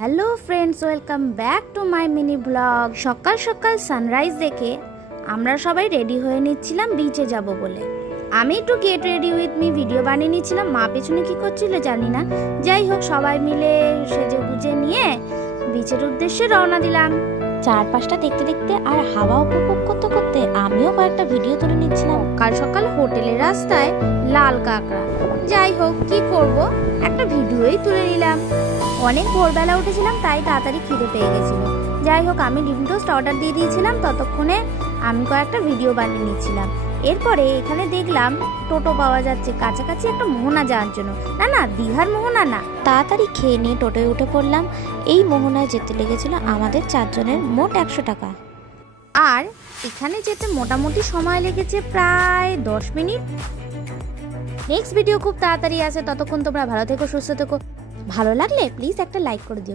Hello friends, welcome back to my mini blog. সকাল সকাল sunrise দেখে আমরা সবাই রেডি হয়ে নিচ্ছিলাম বিচে যাব বলে। আমি একটু get ready with me video বানিয়ে নিচ্ছিলাম। মা পেছনে কী করছিল জানি না। যাই হোক, সবাই মিলে সেজে গুজে নিয়ে বিচের উদ্দেশ্যে রওনা দিলাম। চারপাশটা দেখতে দেখতে আর হাওয়া উপভোগ করতে করতে আমিও কয়েকটা ভিডিও তুলে নিচ্ছিলাম। সকাল সকাল হোটেলের রাস্তায় লাল কাঁকড়া। যাই হোক, কি করব, একটা ভিডিওই তুলে নিলাম। অনেক ভোরবেলা উঠেছিলাম, তাই তাড়াতাড়ি খিদে পেয়ে গেছিল। যাই হোক, আমি ডিম টোস্ট অর্ডার দিয়ে দিয়েছিলাম, ততক্ষণে আমি কয়েকটা ভিডিও বানিয়ে নিচ্ছিলাম। এরপরে এখানে দেখলাম টোটো পাওয়া যাচ্ছে কাছাকাছি একটা মোহনা যাওয়ার জন্য। না, দীঘার মোহনা না। তাড়াতাড়ি খেয়ে নিয়ে টোটোয় উঠে পড়লাম। এই মোহনায় যেতে লেগেছিল আমাদের 4 জনের মোট 100 টাকা। আর এখানে যেতে মোটামুটি সময় লেগেছে প্রায় 10 মিনিট। নেক্সট ভিডিও খুব তাড়াতাড়ি আসে, ততক্ষণ তোমরা ভালো থেকো, সুস্থ থেকো। ভালো লাগলে প্লিজ একটা লাইক করে দিও।